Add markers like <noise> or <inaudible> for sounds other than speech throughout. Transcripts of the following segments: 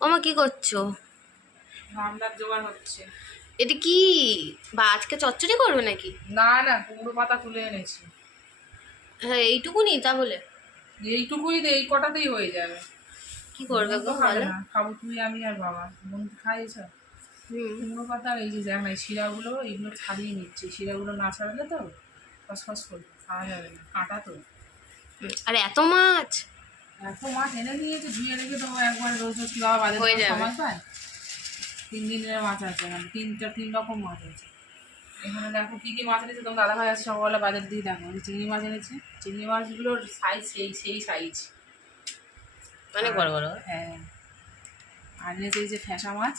ওমা কি করছ? রান্নার জোগাড় হচ্ছে। এটা কি? বা আজকে চচ্চড়ি করবে নাকি? না না কুমড়ো পাতা তুলে এনেছি। হ্যাঁ এইটুকুনি তাহলে। এইটুকুই দে এই কটাতেই হয়ে যাবে। কি করবে গো না। খাব তুমি আমি আর বাবা। বোন খাইছ হুম। কুমড়ো পাতা এই যে এই শিরাগুলো এগুলো ছাড়িয়ে নিচ্ছি। শিরাগুলো না ছাড়ালে তো খসখস করবে খাওয়া যাবে না। কাঁটা তো। আর এত মাছ! এত মাছ এনে নিয়েছে ধুয়ে রেখে দেবো একবার রোজ রোজ বাবা বাজার হয়ে। সময় পায়? তিন দিনের মাছ আছে এখানে তিনটা তিন রকম মাছ আছে। এখানে দেখো কী কী মাছ এনেছে তোমার দাদা ভাই আছে সকালবেলা বাজার দিয়ে দেখো। চিংড়ি মাছ এনেছে চিংড়ি মাছগুলোর সাইজ সেই সেই সাইজ অনেক বড় বড়। হ্যাঁ। আর এই যে ফ্যাসা মাছ।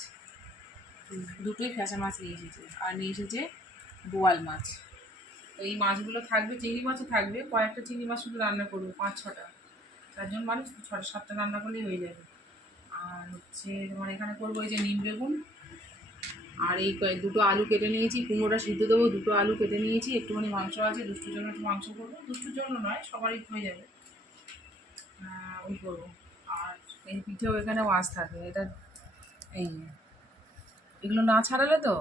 দুটোই ফ্যাসা মাছ নিয়ে এসেছে। আর নিয়ে এসেছে বোয়াল মাছ। এই মাছগুলো থাকবে চিংড়ি মাছও থাকবে কয়েকটা চিংড়ি মাছ শুধু রান্না করব পাঁচ ছটা। চারজন মানুষ ছটা সাতটা রান্না করলেই হয়ে যাবে। আর হচ্ছে তোমার এখানে করব এই যে নিম বেগুন। আর এই দুটো আলু কেটে নিয়েছি, কুমড়োটা সিদ্ধ দেবো, দুটো আলু কেটে নিয়েছি, একটুখানি মাংস আছে, দুষ্টুর জন্য একটু মাংস করব। দুষ্টুর জন্য নয়, সবারই হয়ে যাবে। ওই করব। আর এই পিঠেও এখানে মাছ থাকে, এটা এই এগুলো না ছাড়ালে তো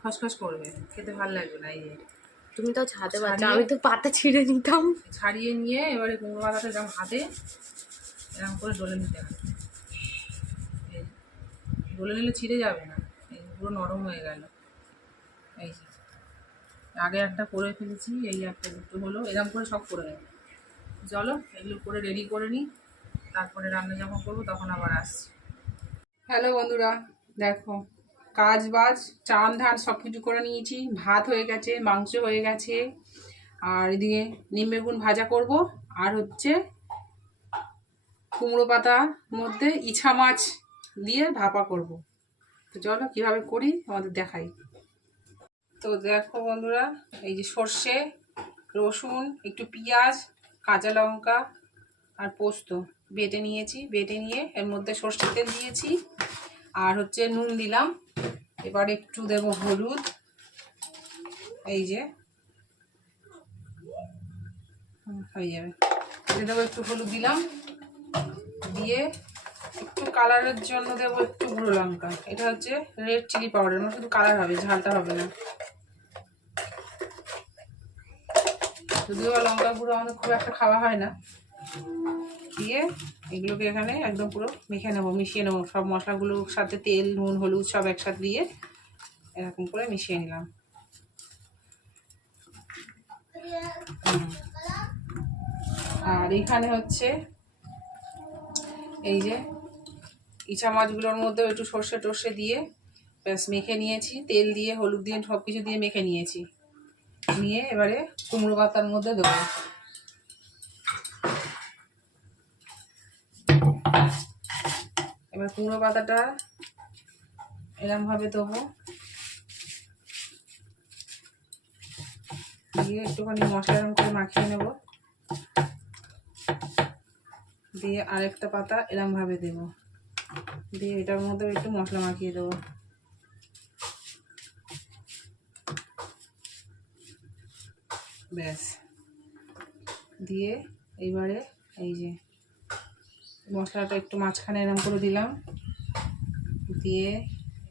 খসখস করবে, খেতে ভালো লাগবে না এই তুমি তো ছাদে পারছ আমি তো পাতা ছিঁড়ে নিতাম। ছাড়িয়ে নিয়ে এবারে কুমড়ো পাতাটা এরকম হাতে এরকম করে ডলে নিতে হবে। ডলে নিলে ছিঁড়ে যাবে না। এই পুরো নরম হয়ে গেল। এই আগে একটা করে ফেলেছি এই একটা দুটো হলো এরকম করে সব করে নেব। চলো এগুলো করে রেডি করে নিই তারপরে রান্না যখন করব তখন আবার আসছি। হ্যালো বন্ধুরা দেখো কাজ বাজ চান ধান সব কিছু করে নিয়েছি। ভাত হয়ে গেছে, মাংস হয়ে গেছে। আর এদিকে নিম বেগুন ভাজা করব। আর হচ্ছে কুমড়ো পাতার মধ্যে ইছা মাছ দিয়ে ভাপা করব। তো চলো কীভাবে করি আমাদের দেখাই। তো দেখো বন্ধুরা, এই যে সর্ষে, রসুন, একটু পেঁয়াজ, কাঁচা লঙ্কা আর পোস্ত বেটে নিয়েছি। বেটে নিয়ে এর মধ্যে সর্ষের তেল দিয়েছি। আর হচ্ছে নুন দিলাম। এবার একটু দেব হলুদ। এই যে। হয়ে যাবে। দিয়ে দেবো একটু হলুদ দিলাম। দিয়ে একটু কালারের জন্য দেবো একটু গুঁড়ো লঙ্কা। এটা হচ্ছে রেড চিলি পাউডার মানে শুধু কালার হবে, ঝালটা হবে না। যদিও লঙ্কা গুঁড়ো আমাদের খুব একটা খাওয়া হয় না। দিয়ে এগুলোকে এখানে একদম পুরো মেখে নেব, মিশিয়ে নেব। সব মশলাগুলোর সাথে তেল, নুন, হলুদ সব একসাথে দিয়ে এরকম করে মিশিয়ে নিলাম। আর এখানে হচ্ছে এই যে ইচা মাছগুলোর মধ্যে একটু সর্ষে টর্ষে দিয়ে ব্যাস মেখে নিয়েছি। তেল দিয়ে, হলুদ দিয়ে সব কিছু দিয়ে মেখে নিয়েছি। নিয়ে এবারে কুমড়ো পাতার মধ্যে দেবো। এবার কুমড়ো পাতাটা এরম ভাবে দেবো। দিয়ে একটুখানি মশলা এরম করে মাখিয়ে নেব। দিয়ে আরেকটা পাতা এরম ভাবে দেবো। দিয়ে এটার মধ্যে একটু মশলা মাখিয়ে দেবো। ব্যাস। দিয়ে এইবারে এই যে মশলাটা একটু মাঝখানে এরম করে দিলাম। দিয়ে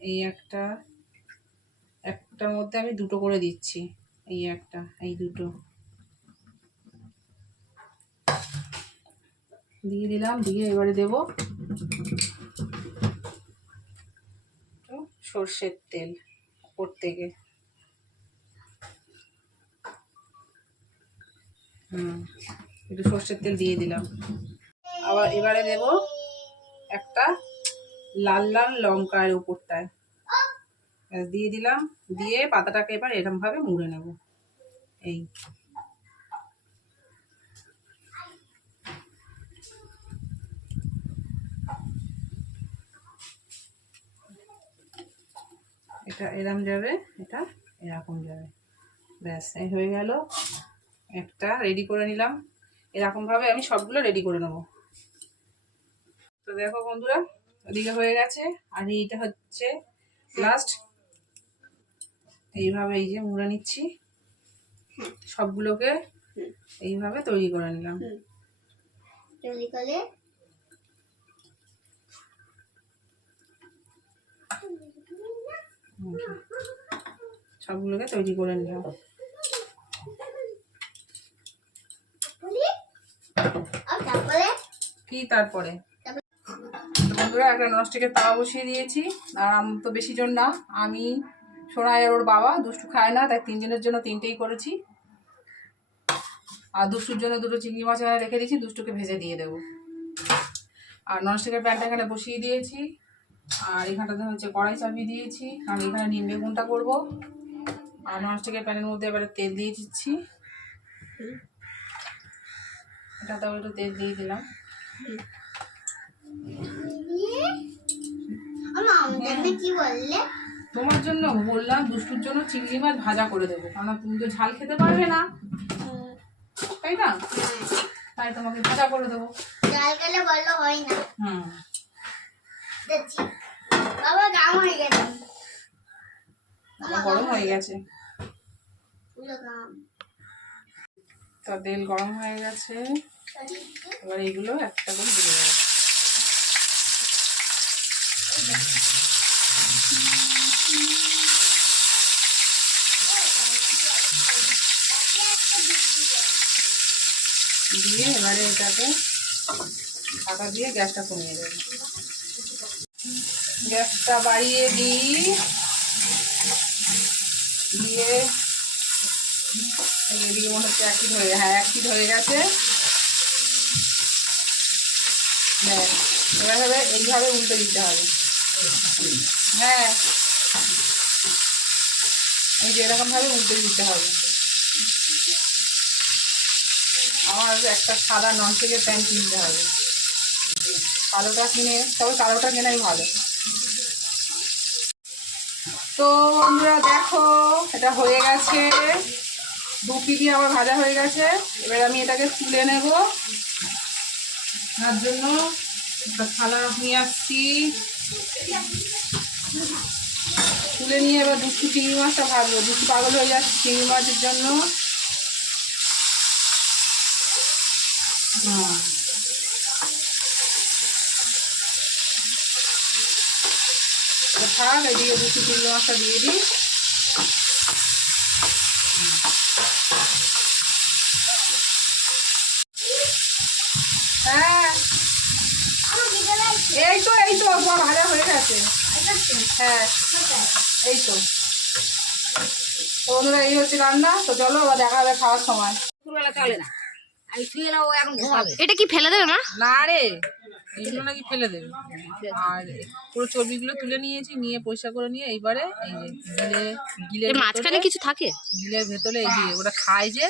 এই একটা, একটার মধ্যে আমি দুটো করে দিচ্ছি। এই একটা, এই দুটো। দিয়ে দিলাম, দিয়ে এবারে দেব সর্ষের তেল ওপর থেকে। হুম, একটু সর্ষের তেল দিয়ে দিলাম। আবার এবারে দেব একটা লাল লাল লঙ্কা এর উপরটায় দিয়ে দিলাম। দিয়ে পাতাটাকে এবার এরম ভাবে মুড়ে নেব। এই। এটা এরম যাবে, এটা এরকম যাবে। ব্যাস, এই হয়ে গেল। একটা রেডি করে নিলাম। এরকমভাবে আমি সবগুলো রেডি করে নেব। দেখো বন্ধুরা ওদিকে হয়ে গেছে। আর এইটা হচ্ছে লাস্ট এইভাবে এই যে মুড়ে নিচ্ছি। সবগুলোকে এইভাবে তৈরি করে নিলাম। তৈরি সবগুলোকে তৈরি করে নিলাম। কি তারপরে? বন্ধুরা, একটা ননস্টিকের তাওয়া বসিয়ে দিয়েছি। আর আমি তো বেশি জন না, আমি সোনাই আর ওর বাবা, দুষ্টু খায় না, তাই তিনজনের জন্য তিনটেই করেছি। আর দুষ্টুর জন্য দুটো চিংড়ি মাছ এখানে রেখে দিয়েছি, দুষ্টুকে ভেজে দিয়ে দেবো। আর ননস্টিকের প্যানটা এখানে বসিয়ে দিয়েছি। আর এখানটাতে হচ্ছে কড়াই চাপিয়ে দিয়েছি। আমি এখানে নিম বেগুনটা করব। আর ননস্টিকের প্যানের মধ্যে এবারে তেল দিয়ে দিচ্ছি। এটাতেও একটু তেল দিয়ে দিলাম। তোমার জন্য বললাম দুষ্টুর জন্য চিংড়ি মাছ ভাজা করে দেবো। কারণ তুমি তো ঝাল খেতে পারবে না। তাই না? তাই তোমাকে ভাজা করে দেবো। জল গেলে বলল হয় না। হুম। দেখছি। বাবা গাম হয়ে গেছে। গরম হয়ে গেছে। তো তেল গরম হয়ে গেছে। এবার এইগুলো একটা করে দিয়ে দিয়ে এবারে এটাকে ঢাকা দিয়ে গ্যাসটা কমিয়ে দেবো। গ্যাসটা বাড়িয়ে দিই। দিয়ে এদিকে মনে হচ্ছে ফিট হয়ে হ্যাঁ এক হয়ে গেছে। ব্যাস এবার হবে এইভাবে উল্টে দিতে হবে। হ্যাঁ এই যে এরকমভাবে উল্টে দিতে হবে। আমার একটা সাদা ননস্টিকের প্যান কিনতে হবে। কালোটা কিনে, তবে কালোটা কেনাই ভালো। তো বন্ধুরা দেখো, এটা হয়ে গেছে। দু পিটি আমার ভাজা হয়ে গেছে। এবার আমি এটাকে তুলে নেব। তার জন্য একটা থালা নিয়ে আসছি। তুলে নিয়ে এবার দুষ্টু চিংড়ি মাছটা ভাজবো। দুষ্টু পাগল হয়ে যাচ্ছে চিংড়ি মাছের জন্য। হুম থাক, এদিকে দুষ্টু চিংড়ি মাছটা দিয়ে দিই। হ্যাঁ। এই তো এই তো ভাজা হয়ে গেছে। হ্যাঁ এই তো। বন্ধুরা এই হচ্ছে রান্না। তো চলো আবার দেখা হবে খাওয়ার সময়। এটা কি ফেলে দেবে মা? না রে এইগুলো নাকি ফেলে দেবে। আর পুরো চর্বিগুলো তুলে নিয়েছি নিয়ে পরিষ্কার করে নিয়ে এইবারে এই যে গিলে গিলের মাঝখানে কিছু থাকে? গিলের ভেতরে এই যে ওটা খায় যে।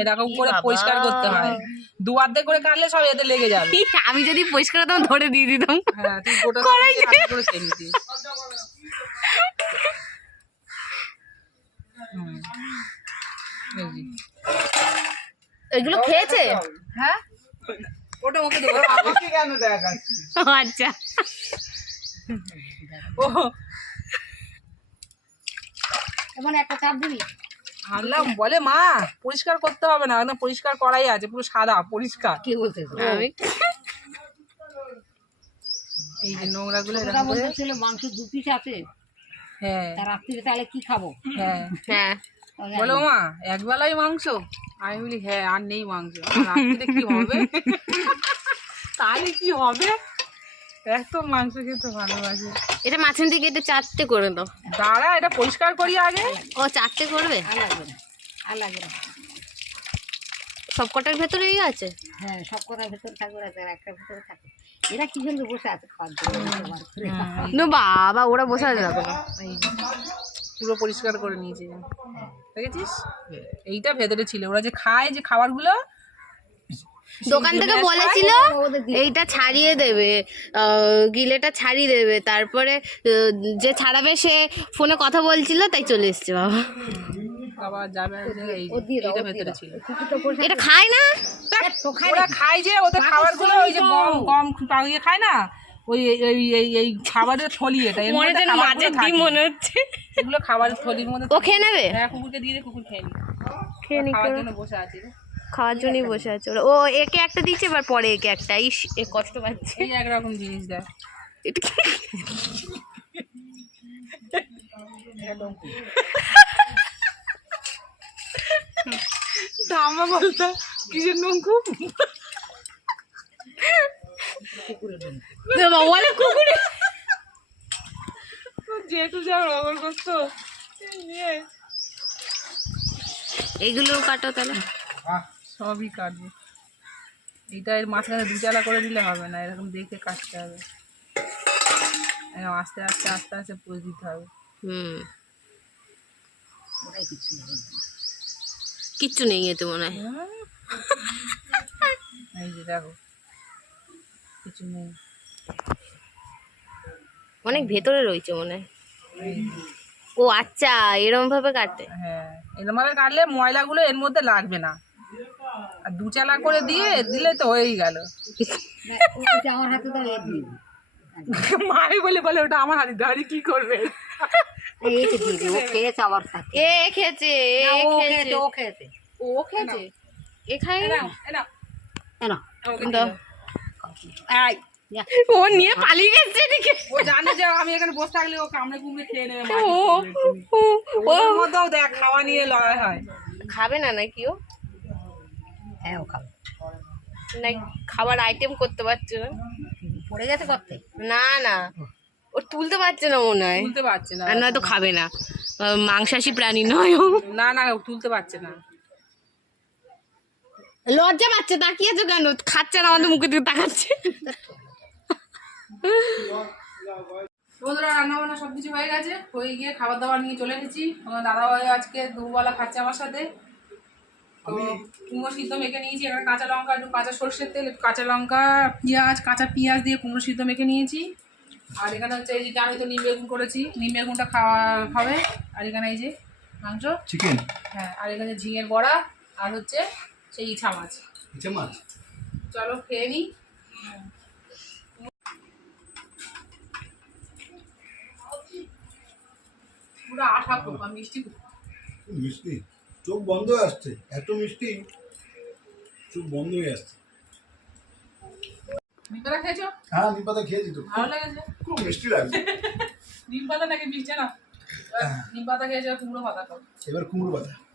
এরকম করে পরিষ্কার করতে হয়। দু করে কাটলে সব এতে লেগে যাবে। আমি যদি পরিষ্কার করতাম ধরে দিয়ে দিতাম। হ্যাঁ তুই গোটা করে খেয়ে নিতিস হুম। এই যে। এগুলো খেয়েছে? হ্যাঁ? ওটা ওকে দেবো। আমাকে কেন দেখাচ্ছিস? আচ্ছা। ও। একটা চাপ দিবি? আনলাম বলে মা পরিষ্কার করতে হবে না একদম পরিষ্কার করাই আছে পুরো সাদা পরিষ্কার। কে বলতে এই যে নোংরা গুলো মাংস দু পিস আছে। হ্যাঁ। তার রাত্রিরে তাহলে কি খাব? হ্যাঁ। হ্যাঁ। বলো মা এক বেলায় মাংস? আমি বলি হ্যাঁ আর নেই মাংস। রাত্রিরে কি হবে? <laughs> তাহলে কি হবে? এত মাংস খেতে ভালোবাসে। এটা মাছের দিকে এটা চারটে করে দাও। দাঁড়া এটা পরিষ্কার করি আগে। ও চারটে করবে? আর লাগবে না। আর লাগবে না। সব কটার ভেতরেই আছে হ্যাঁ সব কটার ভেতরে থাকবে না তার একটা ভেতরে থাকে এরা কি জন্য বসে আছে? খাওয়ার জন্য। বাবা ওরা বসে আছে পুরো পরিষ্কার করে নিয়েছি। দেখেছিস? এইটা ভেতরে ছিল। ওরা যে খায় যে খাবারগুলো দোকান থেকে বলেছিল এইটা ছাড়িয়ে দেবে গিলেটা ছাড়িয়ে দেবে। তারপরে যে ছাড়াবে সে ফোনে কথা বলছিল তাই চলে এসছে বাবা। এটা খায় না? ওরা খায় যে ওদের খাবারগুলো ওই যে গম গম খায় না? ওই এই এই- এই খাবারের থলি এটা মনে খাবারগুলো মাছের ডিম মনে হচ্ছে। এগুলো খাবারের থলির মধ্যে ও খেয়ে নেবে? হ্যাঁ কুকুরকে দিয়ে দে কুকুর খেয়ে নি। খেয়ে নি খাওয়ার জন্য বসে আছে। খাওয়ার জন্যই বসে আছে ওরা। ও একে একটা দিচ্ছে এবার পরে একে একটা। ইস এ কষ্ট পাচ্ছে। এই একরকম জিনিস দেয় এটা কি? ধামা বলতো কিসের নঙ্কু বাবা, বলে কুকুরে। যেহেতু যা রগর করতো নিয়ে। এগুলো কাটো তাহলে। সবই কাটবো। এটা এর মাঝখানে দুচালা করে দিলে হবে না এরকম দেখে কাটতে হবে। এরকম আস্তে আস্তে আস্তে আস্তে পোজ দিতে হবে। হুম। কিছু নেই। কিচ্ছু নেই এতে মনে হয়। এই যে দেখো। কিছু নেই অনেক ভেতরে রয়েছে মনে হয়। ও আচ্ছা এরম ভাবে কাটে। হ্যাঁ এরকম ভাবে কাটলে ময়লাগুলো এর মধ্যে লাগবে না। আর দুচালা করে দিয়ে দিলে তো হয়েই গেল। আমার হাতে তো বলে বলে ওটা আমার হাতে দাঁড়ি কি করবে? খেয়েছে এ খেয়েছে ও খেয়েছে ও খেয়েছে। ও এ ও নিয়ে পালিয়ে গেছে এদিকে। ও জানে যে আমি এখানে বসে থাকলে ও কামড়ে কুমড়ে খেয়ে নেবে ও মধ্যেও দেখ খাওয়া নিয়ে লড়াই হয়। খাবে না নাকি ও? হ্যাঁ ও খাবে। না খাবার আইটেম করতে পারছে না। পড়ে গেছে করতে না না। ও তুলতে পারছে না মনে হয়। তুলতে পারছে না। আর নয়তো খাবে না। মাংসাশী প্রাণী নয় ও। না না ও তুলতে পারছে না। লজ্জা পাচ্ছে তাকিয়েছো কেন? খাচ্ছে না আমাদের মুখের দিকে তাকাচ্ছে। বন্ধুরা রান্না বান্না সব কিছু হয়ে গেছে। হয়ে গিয়ে খাবার দাবার নিয়ে চলে এসেছি। আমার দাদাভাই আজকে দুবেলা খাচ্ছে আমার সাথে। কুমড়ো সিদ্ধ মেখে নিয়েছি এখানে কাঁচা লঙ্কা একটু কাঁচা সর্ষের তেল একটু কাঁচা লঙ্কা পেঁয়াজ কাঁচা পেঁয়াজ দিয়ে কুমড়ো সিদ্ধ মেখে নিয়েছি। আর এখানে হচ্ছে এই যে জানি তো নিম বেগুন করেছি। নিম বেগুনটা খাওয়া খাবে আর এখানে এই যে মাংস। চিকেন হ্যাঁ আর এখানে ঝিঙের বড়া আর হচ্ছে সেই ইছা মাছ। মাছ? চলো খেয়ে নিই পুরো আঠা খুব মিষ্টি চোখ বন্ধ হয়ে আসছে। এত মিষ্টি? চোখ বন্ধ হয়ে আসছে। খেয়েছো? হ্যাঁ খেয়েছি তো। ভালো লেগেছে? খুব মিষ্টি লাগছে। নিম পাতা নাকি মিষ্টি না? নিম পাতা খেয়েছো কুমড়ো পাতা এবার কুমড়ো পাতা। হ্যাঁ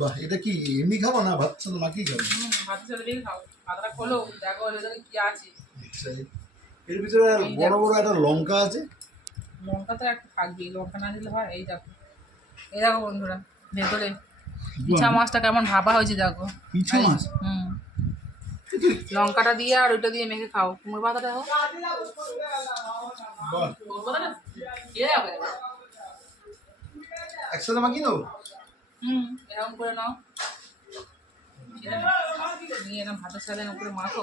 বাহ এটা কি এমনি খাব না ভাত সাথে মাখিয়ে খাব? ভাতের সাথে খাও পাতাটা খোলো দেখো এর কি আছে। এর ভিতরে বড় বড় একটা লঙ্কা আছে? লঙ্কা তো একটা থাকবেই লঙ্কা না দিলে হয় এই দেখো। এই দেখো বন্ধুরা ভেতরে। ইচ্ছা মাছটা কেমন ভাবা হয়েছে দেখো। পিছু মাছ? হুম। লঙ্কাটা দিয়ে আর ওইটা দিয়ে মেখে খাও। কুমড়ো পাতাটা দেখো। একসাথে মাখিয়ে নেব হুম এরকম করে নাও। নিয়ে এরকম ভাতের সাথে এরকম করে মাখো।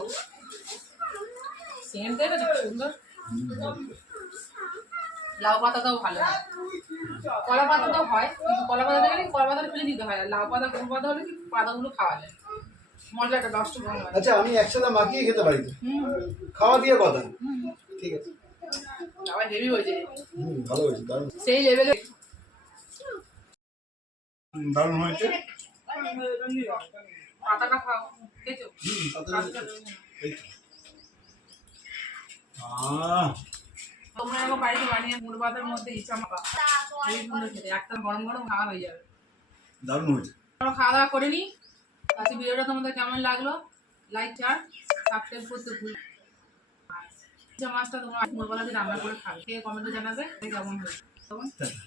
সেন্ট দেবে তো সুন্দর। লাউ পাতাটাও ভালো কলা পাতাটাও হয় কিন্তু কলা পাতা দেখলে কলা পাতাটা ফেলে দিতে হয় আর লাউ পাতা কোন পাতা হলে কি পাতাগুলো খাওয়া যায়। মশলাটা দশটা আচ্ছা আমি একসাথে মাখিয়ে খেতে পারি তো? খাওয়া দিয়ে কথা। হুম। ঠিক আছে। আবার হেভি হয়েছে ভালো হয়েছে সেই লেভেলে দারুণ হয়েছে। তোমরা এরকম বাড়িতে বানিয়ে মুড় মধ্যে ইচ্ছা সুন্দর খেতে একটা গরম গরম খাওয়া হয়ে যাবে। দারুণ হয়েছে। খাওয়া দাওয়া করে নিই। আজকে ভিডিওটা তোমাদের কেমন লাগল? লাইক চার সাবস্ক্রাইব করতে ভুল মাছটা তোমরা দিয়ে রান্না করে খাবে। খেয়ে কমেন্টে জানাবে কেমন হয়েছে। টাটা।